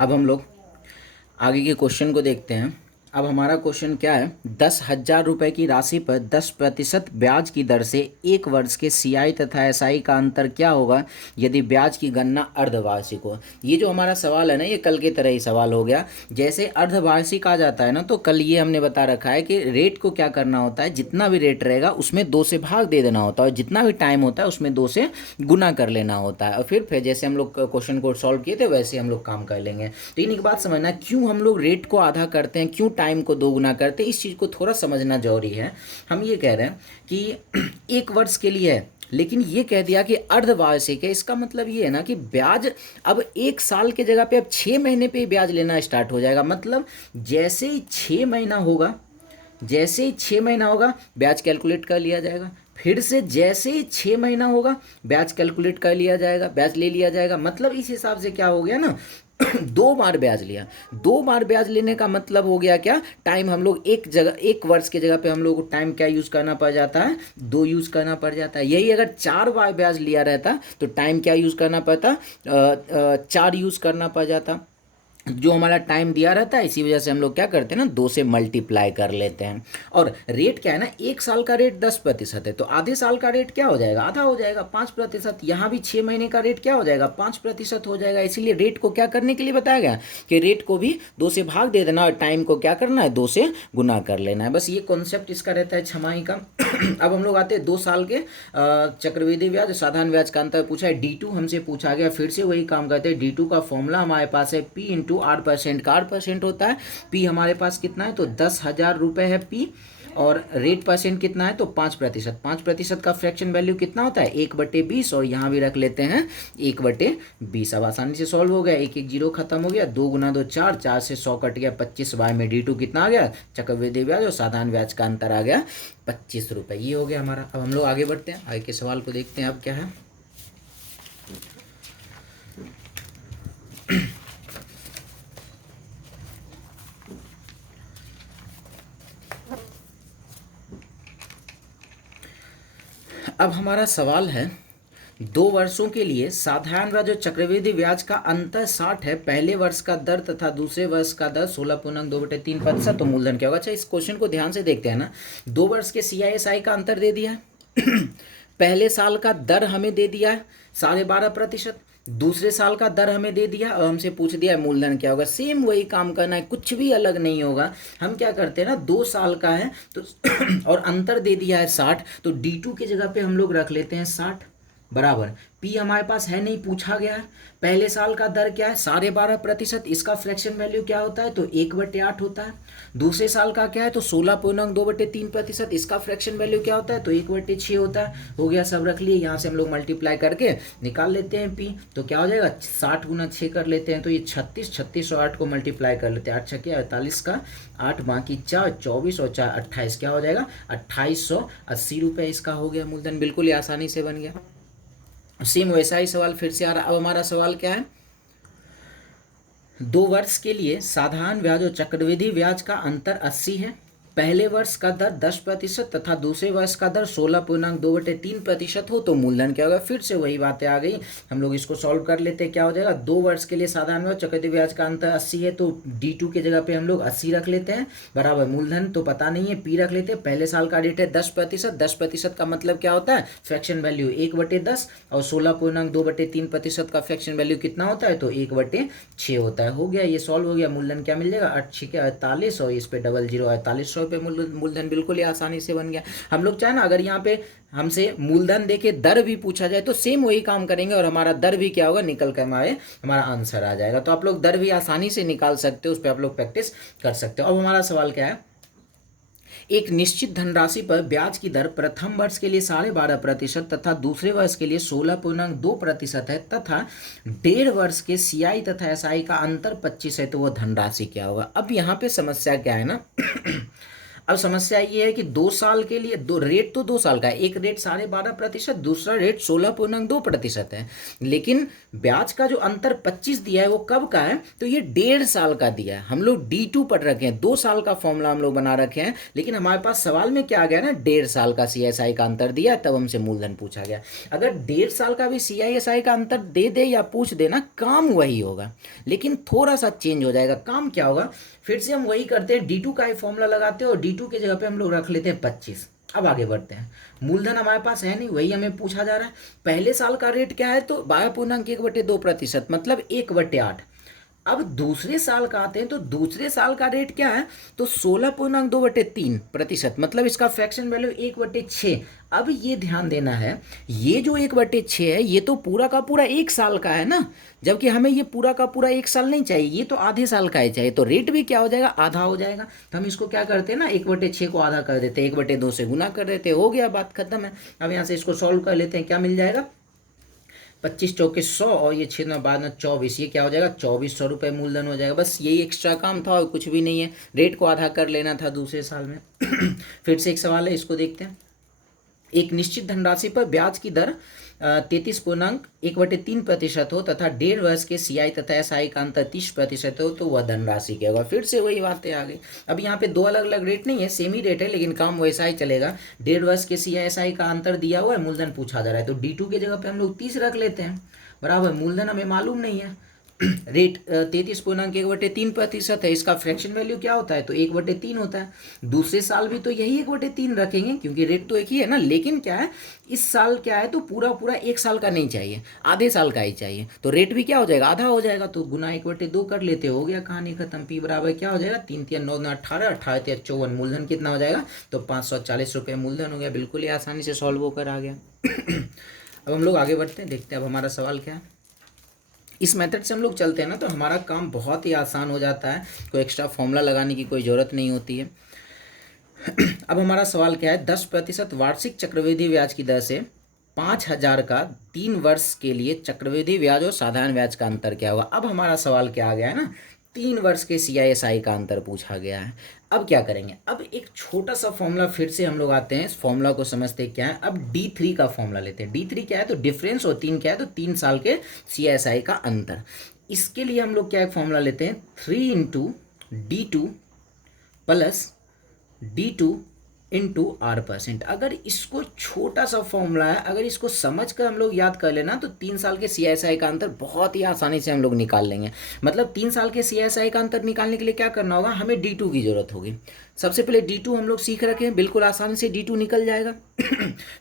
अब हम लोग आगे के क्वेश्चन को देखते हैं। अब हमारा क्वेश्चन क्या है, 10,000 रुपये की राशि पर 10% ब्याज की दर से एक वर्ष के सीआई तथा एसआई का अंतर क्या होगा यदि ब्याज की गणना अर्धवार्षिक हो। ये जो हमारा सवाल है ना, ये कल की तरह ही सवाल हो गया। जैसे अर्धवार्षिक आ जाता है ना, तो कल ये हमने बता रखा है कि रेट को क्या करना होता है, जितना भी रेट रहेगा उसमें 2 से भाग दे देना होता है और जितना भी टाइम होता है उसमें 2 से गुना कर लेना होता है। और फिर जैसे हम लोग क्वेश्चन को सॉल्व किए थे वैसे हम लोग काम कर लेंगे। तो इन एक बात समझना, क्यों हम लोग रेट को आधा करते हैं, क्यों टाइम को दोगुना करते हैं, इस चीज़ को थोड़ा समझना जरूरी है। हम ये कह रहे हैं कि एक वर्ष के लिए है, लेकिन ये कह दिया कि अर्धवार्षिक है। इसका मतलब ये है ना कि ब्याज अब एक साल के जगह पे अब 6 महीने पे ही ब्याज लेना स्टार्ट हो जाएगा। मतलब जैसे ही 6 महीना होगा, जैसे ही 6 महीना होगा ब्याज कैलकुलेट कर लिया जाएगा। फिर से जैसे ही 6 महीना होगा ब्याज कैलकुलेट कर लिया जाएगा, ब्याज ले लिया जाएगा। मतलब इस हिसाब से क्या हो गया ना, 2 बार ब्याज लिया। 2 बार ब्याज लेने का मतलब हो गया क्या, टाइम हम लोग एक जगह, एक वर्ष की जगह पे हम लोग को टाइम क्या यूज़ करना पड़ जाता है, 2 यूज़ करना पड़ जाता है। यही अगर 4 बार ब्याज लिया रहता तो टाइम क्या यूज़ करना पड़ता, 4 यूज़ करना पड़ जाता। जो हमारा टाइम दिया रहता है इसी वजह से हम लोग क्या करते हैं ना, 2 से मल्टीप्लाई कर लेते हैं। और रेट क्या है ना, एक साल का रेट 10% है, तो आधे साल का रेट क्या हो जाएगा, आधा हो जाएगा 5%। यहाँ भी 6 महीने का रेट क्या हो जाएगा, 5% हो जाएगा। इसीलिए रेट को क्या करने के लिए बताया गया कि रेट को भी 2 से भाग दे देना और टाइम को क्या करना है, 2 से गुना कर लेना है। बस ये कॉन्सेप्ट इसका रहता है छमाही का। अब हम लोग आते हैं 2 साल के चक्रवृद्धि ब्याज साधारण ब्याज का अंतर पूछा है, D2 हमसे पूछा गया। फिर से वही काम करते हैं। D2 का फॉर्मूला हमारे पास है P इंटू 8% का 8% होता है। P हमारे पास कितना है, तो 10,000 रुपये है P। और रेट परसेंट कितना है, तो 5%। 5% का फ्रैक्शन वैल्यू कितना होता है, 1/20। और यहाँ भी रख लेते हैं 1/20। अब आसानी से सॉल्व हो गया, एक एक जीरो खत्म हो गया, 2 गुना 2 4, 4 से 100 कट गया, 25 बाय में D2 कितना आ गया, चक्रवृद्धि ब्याज और साधारण ब्याज का अंतर आ गया 25 रुपये। ये हो गया हमारा। अब हम लोग आगे बढ़ते हैं, आगे के सवाल को देखते हैं। अब क्या है, अब हमारा सवाल है, 2 वर्षों के लिए साधारण ब्याज और चक्रवृद्धि ब्याज का अंतर 60 है। पहले वर्ष का दर तथा दूसरे वर्ष का दर 16.2/3%। तो मूलधन क्या होगा। अच्छा, इस क्वेश्चन को ध्यान से देखते हैं ना। 2 वर्ष के CISI का अंतर दे दिया है। पहले साल का दर हमें दे दिया है 12.5%। दूसरे साल का दर हमें दे दिया और हमसे पूछ दिया है मूलधन क्या होगा। सेम वही काम करना है, कुछ भी अलग नहीं होगा। हम क्या करते हैं ना, 2 साल का है तो और अंतर दे दिया है 60, तो D2 की जगह पे हम लोग रख लेते हैं 60 बराबर। P हमारे पास है नहीं, पूछा गया है। पहले साल का दर क्या है, 12.5%। इसका फ्रैक्शन वैल्यू क्या होता है, तो 1/8 होता है। दूसरे साल का क्या है, तो 16.2/3%। इसका फ्रैक्शन वैल्यू क्या होता है, तो 1/6 होता है। हो गया, सब रख लिए। यहाँ से हम लोग मल्टीप्लाई करके निकाल लेते हैं P। तो क्या हो जाएगा, 60 गुना 6 कर लेते हैं तो ये 36, 36 और 8 को मल्टीप्लाई कर लेते हैं। 8 छक्के 48 का 8 बाकी 4, 24 और 4 28, क्या हो जाएगा 2880 रुपये। इसका हो गया मूलधन, बिल्कुल ही आसानी से बन गया। सेम वैसा ही सवाल फिर से आ रहा। अब हमारा सवाल क्या है, 2 वर्ष के लिए साधारण ब्याज और चक्रवृद्धि ब्याज का अंतर 80 है। पहले वर्ष का दर 10% तथा दूसरे वर्ष का दर 16.2/3% हो तो मूलधन क्या होगा। फिर से वही बातें आ गई, हम लोग इसको सॉल्व कर लेते हैं। क्या हो जाएगा, 2 वर्ष के लिए साधारण ब्याज चक्रवृद्धि ब्याज का अंतर 80 है तो D2 की जगह पे हम लोग 80 रख लेते हैं बराबर। मूलधन तो पता नहीं है, P रख लेते हैं। पहले साल का रेट है 10%। 10% का मतलब क्या होता है, फ्रैक्शन वैल्यू 1/10 और 16.2/3% का फ्रैक्शन वैल्यू कितना होता है, तो 1/6 होता है। हो गया, ये सॉल्व हो गया। मूलधन क्या मिल जाएगा, 8 6 48 और इस पे डबल जीरो 48 पे मूलधन बिल्कुल ही आसानी से बन गया। हम लोग चाहे ना, अगर यहाँ पे हमसे मूलधन देके दर भी पूछा जाए तो सेम वही काम करेंगे और हमारा दर भी क्या होगा, निकल कर हमारा आंसर आ जाएगा। तो आप लोग दर भी आसानी से निकाल सकते हो, उस पर आप लोग प्रैक्टिस कर सकते हो। अब हमारा सवाल क्या है, एक निश्चित धनराशि पर ब्याज की दर प्रथम वर्ष के लिए 12.5% तथा दूसरे वर्ष के लिए 16.2% है तथा 1.5 वर्ष के CI तथा SI का अंतर 25 है, तो वह धनराशि क्या होगा। अब यहाँ पे समस्या क्या है ना, अब समस्या ये है कि 2 साल के लिए दो रेट, तो 2 साल का है, एक रेट 12.5%, दूसरा रेट 16.2% है, लेकिन ब्याज का जो अंतर 25 दिया है वो कब का है, तो ये 1.5 साल का दिया है। हम लोग D2 पढ़ रखे हैं, 2 साल का फॉर्मूला हम लोग बना रखे हैं, लेकिन हमारे पास सवाल में क्या आ गया ना, 1.5 साल का CSI का अंतर दिया, तब हमसे मूलधन पूछा गया। अगर 1.5 साल का भी CSI का अंतर दे दे या पूछ देना, काम वही होगा, लेकिन थोड़ा सा चेंज हो जाएगा। काम क्या होगा, फिर से हम वही करते हैं, D2 का ही फॉर्मूला लगाते हैं और D2 की जगह पे हम लोग रख लेते हैं 25। अब आगे बढ़ते हैं, मूलधन हमारे पास है नहीं, वही हमें पूछा जा रहा है। पहले साल का रेट क्या है, तो 12.1/2%, मतलब 1/8। अब दूसरे साल का आते हैं, तो दूसरे साल का रेट क्या है, तो 16.2/3%, मतलब इसका फ्रैक्शन वैल्यू 1/6। अब ये ध्यान देना है, ये जो 1/6 है ये तो पूरा का पूरा 1 साल का है ना, जबकि हमें ये पूरा का पूरा 1 साल नहीं चाहिए, ये तो आधे साल का ही चाहिए, तो रेट भी क्या हो जाएगा, आधा हो जाएगा। तो हम इसको क्या करते हैं ना, 1/6 को आधा कर देते हैं, 1/2 से गुना कर देते हैं, हो गया, बात खत्म है। अब यहाँ से इसको सॉल्व कर लेते हैं, क्या मिल जाएगा, 25 चौके 100 और ये 6 9 12 24, ये क्या हो जाएगा, 2400 रुपये मूलधन हो जाएगा। बस यही एक्स्ट्रा काम था और कुछ भी नहीं है, रेट को आधा कर लेना था दूसरे साल में। फिर से एक सवाल है, इसको देखते हैं। एक निश्चित धनराशि पर ब्याज की दर 33.1/3% हो तथा 1.5 वर्ष के CI तथा SI का अंतर 30% हो, तो वह धनराशि क्या होगा। फिर से वही बातें आ गई। अब यहाँ पे दो अलग अलग रेट नहीं है, सेम ही रेट है, लेकिन काम वैसा ही चलेगा। 1.5 वर्ष के CI SI का अंतर दिया हुआ है, मूलधन पूछा जा रहा है, तो D2 की जगह पे हम लोग 30 रख लेते हैं, बराबर। मूलधन हमें मालूम नहीं है, रेट 33.1/3% है, इसका फ्रैक्शन वैल्यू क्या होता है, तो 1/3 होता है। दूसरे साल भी तो यही 1/3 रखेंगे, क्योंकि रेट तो एक ही है ना, लेकिन क्या है, इस साल क्या है, तो पूरा पूरा 1 साल का नहीं चाहिए, आधे साल का ही चाहिए, तो रेट भी क्या हो जाएगा, आधा हो जाएगा, तो गुना 1/2 कर लेते, हो गया, कहानी खत्म। P बराबर क्या हो जाएगा, 3 3 9 9 18, 18 3 54, मूलधन कितना हो जाएगा, तो 540 रुपये मूलधन हो गया। बिल्कुल ही आसानी से सॉल्व होकर आ गया। अब हम लोग आगे बढ़ते हैं, देखते हैं अब हमारा सवाल क्या है। इस मेथड से हम लोग चलते हैं ना, तो हमारा काम बहुत ही आसान हो जाता है, कोई एक्स्ट्रा फॉर्मूला लगाने की कोई ज़रूरत नहीं होती है। अब हमारा सवाल क्या है, 10% वार्षिक चक्रवृद्धि ब्याज की दर से 5,000 का 3 वर्ष के लिए चक्रवृद्धि ब्याज और साधारण ब्याज का अंतर क्या होगा। अब हमारा सवाल क्या आ गया है ना, 3 वर्ष के CI/SI का अंतर पूछा गया है। अब क्या करेंगे, अब एक छोटा सा फॉर्मूला फिर से हम लोग आते हैं, इस फॉर्मूला को समझते क्या है। अब D3 का फॉर्मूला लेते हैं। D3 क्या है, तो डिफरेंस, और 3 क्या है, तो 3 साल के CI/SI का अंतर। इसके लिए हम लोग क्या एक फॉर्मूला लेते हैं, 3 into D2 plus D2 into R%। अगर इसको छोटा सा फॉर्मूला है, अगर इसको समझ कर हम लोग याद कर लेना, तो 3 साल के CSI का अंतर बहुत ही आसानी से हम लोग निकाल लेंगे। मतलब 3 साल के CSI का अंतर निकालने के लिए क्या करना होगा, हमें D2 की जरूरत होगी। सबसे पहले D2 हम लोग सीख रखे हैं, बिल्कुल आसानी से D2 निकल जाएगा।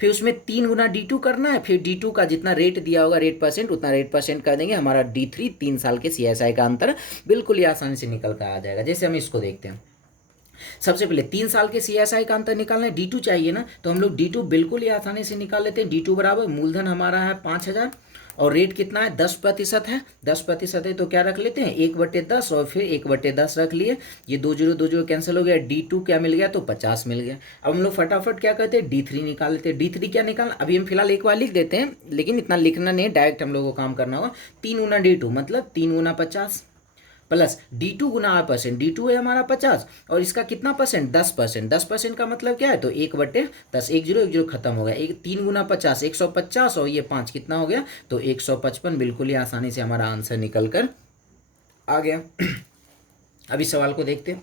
फिर उसमें 3 गुना D2 करना है, फिर D2 का जितना रेट दिया होगा, रेट परसेंट, उतना रेट परसेंट कर देंगे, हमारा D3 3 साल के CSI का अंतर बिल्कुल ही आसानी से निकल कर आ जाएगा। जैसे हम इसको देखते हैं, सबसे पहले 3 साल के CSI का अंतर निकालना है, D2 चाहिए ना, तो हम लोग D2 बिल्कुल ही आसानी से निकाल लेते हैं। D2 बराबर मूलधन हमारा है 5,000 और रेट कितना है, 10% है। 10% है तो क्या रख लेते हैं, 1/10 और फिर 1/10 रख लिए। ये 2 जीरो 2 जीरो कैंसिल हो गया, D2 क्या मिल गया, तो 50 मिल गया। अब हम लोग फटाफट क्या करते हैं, D3 निकाल लेते हैं। D3 क्या निकालना, अभी हम फिलहाल एक बार लिख देते हैं, लेकिन इतना लिखना नहीं है, डायरेक्ट हम लोग को काम करना होगा। 3 गुना D2 मतलब 3 गुना 50 प्लस D2 गुना R%, D2 है हमारा 50 और इसका कितना परसेंट, 10%। 10% का मतलब क्या है, तो 1/10, 1 जीरो 1 जीरो खत्म हो गया। 3 गुना 50 150 और ये 5 कितना हो गया, तो 155। बिल्कुल ही आसानी से हमारा आंसर निकल कर आ गया। अभी सवाल को देखते हैं।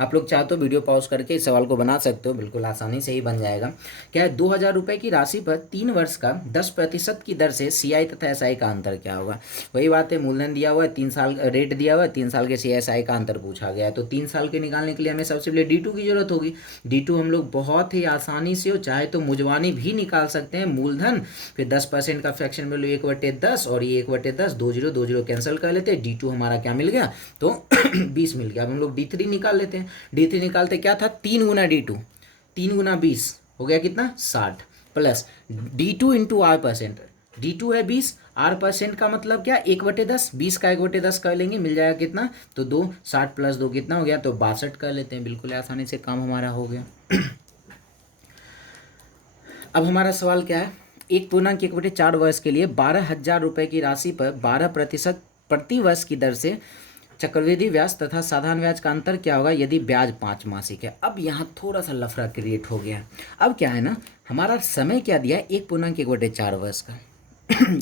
आप लोग चाहो तो वीडियो पॉज करके इस सवाल को बना सकते हो, बिल्कुल आसानी से ही बन जाएगा। क्या है, 2,000 रुपये की राशि पर 3 वर्ष का 10% की दर से CI तथा SI का अंतर क्या होगा। वही बात है, मूलधन दिया हुआ है, 3 साल रेट दिया हुआ है, 3 साल के CI/SI का अंतर पूछा गया है, तो 3 साल के निकालने के लिए हमें सबसे पहले D2 की जरूरत होगी। D2 हम लोग बहुत ही आसानी से, हो चाहे तो मुजवानी भी निकाल सकते हैं, मूलधन फिर 10% का फ्रैक्शन वैल्यू 1/10 और ये 1/10, 2 जीरो 2 जीरो कैंसिल कर लेते हैं। D2 हमारा क्या मिल गया, तो 20 मिल गया। अब हम लोग D3 निकाल लेते हैं। D3 निकालते क्या था, 3 गुना D2, 3 गुना 20 हो गया कितना, 60 plus D2 into R%। D2 है 20, R% का मतलब क्या, 1/10, 20 का 1/10 कर लेंगे, मिल जाएगा कितना, तो 2, 60 प्लस 2 कितना हो गया, तो 62 कर लेते हैं। बिल्कुल आसानी से काम हमारा हो गया। अब हमारा सवाल क्या है, 1.1/4 वर्ष के लिए 12,000 रुपये की राशि पर 12% प्रति वर्ष की दर से चक्रवृद्धि ब्याज तथा साधारण ब्याज का अंतर क्या होगा यदि ब्याज 5 मासिक है। अब यहाँ थोड़ा सा लफड़ा क्रिएट हो गया। अब क्या है ना, हमारा समय क्या दिया है, 1.1/4 वर्ष का।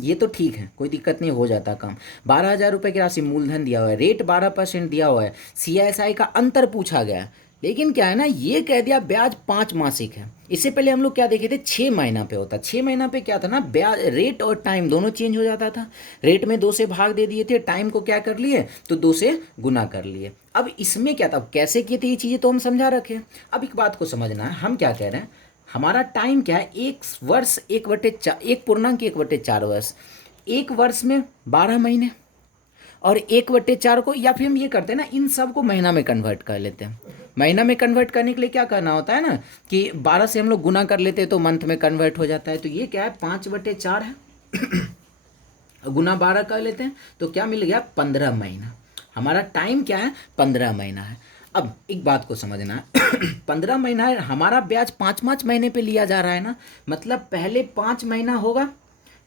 ये तो ठीक है, कोई दिक्कत नहीं, हो जाता काम। 12,000 रुपये की राशि मूलधन दिया हुआ है, रेट 12% दिया हुआ है, CSI का अंतर पूछा गया है। लेकिन क्या है ना, ये कह दिया ब्याज 5 मासिक है। इससे पहले हम लोग क्या देखे थे, 6 महीना पे होता। 6 महीना पे क्या था ना, ब्याज रेट और टाइम दोनों चेंज हो जाता था। रेट में 2 से भाग दे दिए थे, टाइम को क्या कर लिए, तो 2 से गुना कर लिए। अब इसमें क्या था, कैसे किए थे ये चीज़ें तो हम समझा रखे। अब एक बात को समझना है, हम क्या कह रहे हैं, हमारा टाइम क्या है, 1 वर्ष 1/4 वर्ष। 1 वर्ष में 12 महीने, और 1/4 को, या फिर हम ये करते हैं ना, इन सब को महीना में कन्वर्ट कर लेते हैं। महीना में कन्वर्ट करने के लिए क्या करना होता है ना, कि 12 से हम लोग गुना कर लेते हैं तो मंथ में कन्वर्ट हो जाता है। तो ये क्या है, 5/4 है, गुना 12 कर लेते हैं तो क्या मिल गया, 15 महीना। हमारा टाइम क्या है, 15 महीना है। अब एक बात को समझना है, 15 महीना है, हमारा ब्याज 5 महीने पे लिया जा रहा है ना, मतलब पहले 5 महीना होगा,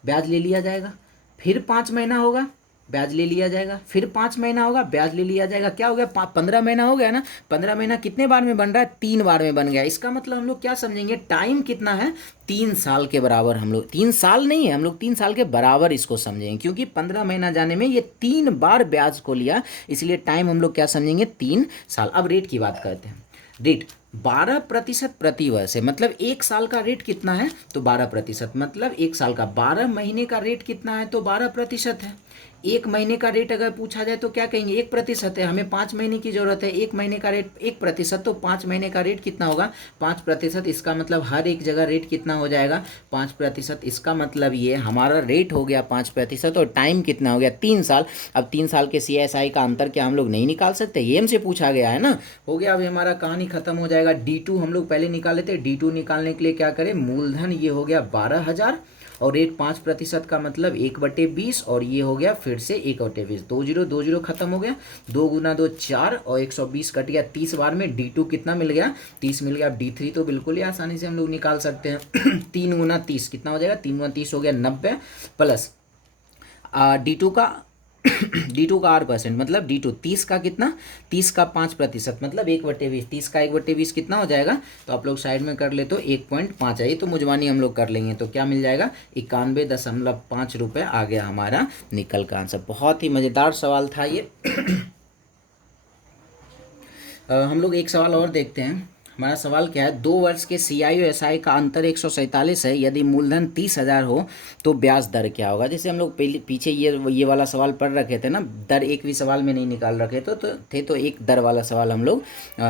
ब्याज ले लिया जाएगा, फिर 5 महीना होगा, ब्याज ले लिया जाएगा, फिर 5 महीना होगा, ब्याज ले लिया जाएगा। क्या हो गया, 15 महीना हो गया ना। 15 महीना कितने बार में बन रहा है, 3 बार में बन गया। इसका मतलब हम लोग क्या समझेंगे, टाइम कितना है, 3 साल के बराबर। हम लोग 3 साल नहीं है, हम लोग 3 साल के बराबर इसको समझेंगे, क्योंकि 15 महीना जाने में ये 3 बार ब्याज को लिया, इसलिए टाइम हम लोग क्या समझेंगे, 3 साल। अब रेट की बात करते हैं। रेट 12% प्रति वर्ष है, मतलब 1 साल का रेट कितना है, तो 12%, मतलब 1 साल का। 12 महीने का रेट कितना है, तो 12% है। 1 महीने का रेट अगर पूछा जाए तो क्या कहेंगे, 1% है। हमें 5 महीने की जरूरत है, 1 महीने का रेट 1%, तो 5 महीने का रेट कितना होगा, 5%। इसका मतलब हर एक जगह रेट कितना हो जाएगा, 5%। इसका मतलब ये हमारा रेट हो गया 5%, और टाइम कितना हो गया, 3 साल। अब 3 साल के CSI का अंतर क्या हम लोग नहीं निकाल सकते, ये हमसे पूछा गया है ना। हो गया, अभी हमारा कहानी खत्म हो जाएगा। D2 हम लोग पहले निकाल लेते हैं। D2 निकालने के लिए क्या करें, मूलधन ये हो गया 12,000, और रेट 5% का मतलब 1/20, और ये हो गया फिर से 1/20। 2 जीरो खत्म हो गया, 2 गुना 2 4, और 120 कट गया 30 बार में। D2 कितना मिल गया, 30 मिल गया। अब D3 तो बिल्कुल ही आसानी से हम लोग निकाल सकते हैं। 3 गुना 30 कितना हो जाएगा, 3 गुना 30 हो गया 90, प्लस D2 का D2 का 8%, मतलब D2 30 का कितना, 30 का 5%, मतलब 1/20। 30 का 1/20 कितना हो जाएगा, तो आप लोग साइड में कर ले तो 1.5 है। ये तो मुजवानी हम लोग कर लेंगे, तो क्या मिल जाएगा, 91.5 रुपये आ गया हमारा निकल का आंसर। बहुत ही मज़ेदार सवाल था ये। हम लोग एक सवाल और देखते हैं। हमारा सवाल क्या है, 2 वर्ष के CI और SI का अंतर 147 है, यदि मूलधन 30,000 हो तो ब्याज दर क्या होगा। जैसे हम लोग पीछे ये वाला सवाल पढ़ रखे थे ना, दर एक भी सवाल में नहीं निकाल रखे तो एक दर वाला सवाल हम लोग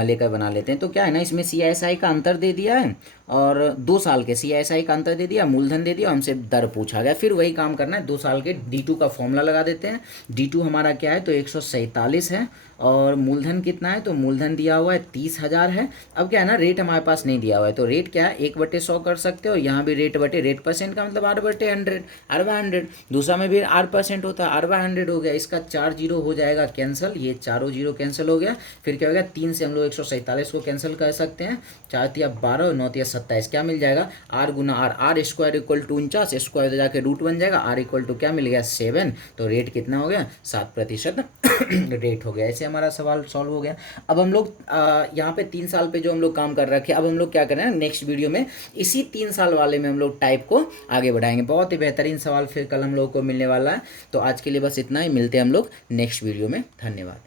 लेकर बना लेते हैं। तो क्या है ना, इसमें CSI का अंतर दे दिया है, और 2 साल के CSI का अंतर दे दिया, मूलधन दे दिया, हमसे दर पूछा गया। फिर वही काम करना है, 2 साल के D2 का फॉर्मूला लगा देते हैं। D2 हमारा क्या है, तो 147 है, और मूलधन कितना है, तो मूलधन दिया हुआ है 30,000 है। अब क्या है ना, रेट हमारे पास नहीं दिया हुआ है, तो रेट क्या है, 1/100 कर सकते हो। यहाँ भी रेट परसेंट का मतलब 8/100, 8/100। दूसरा में भी 8% होता है, 8/100 हो गया। इसका 4 जीरो हो जाएगा कैंसिल, ये चारों जीरो कैंसिल हो गया। फिर क्या हो गया, 3 से हम लोग 147 को कैंसिल कर सकते हैं। 4 तिया 12 और 9 तिया 27, क्या मिल जाएगा, R गुना R, R square equal to 49, square जाके रूट बन जाएगा। R इक्वल टू क्या मिल गया, 7। तो रेट कितना हो गया, 7% रेट हो गया। ऐसे हमारा सवाल सॉल्व हो गया। अब हम लोग यहाँ पे 3 साल पे जो हम लोग काम कर रखे, अब हम लोग क्या करें, नेक्स्ट वीडियो में इसी 3 साल वाले में हम लोग टाइप को आगे बढ़ाएंगे। बहुत ही बेहतरीन सवाल फिर कल हम लोग को मिलने वाला है। तो आज के लिए बस इतना ही, मिलते हैं हम लोग नेक्स्ट वीडियो में। धन्यवाद।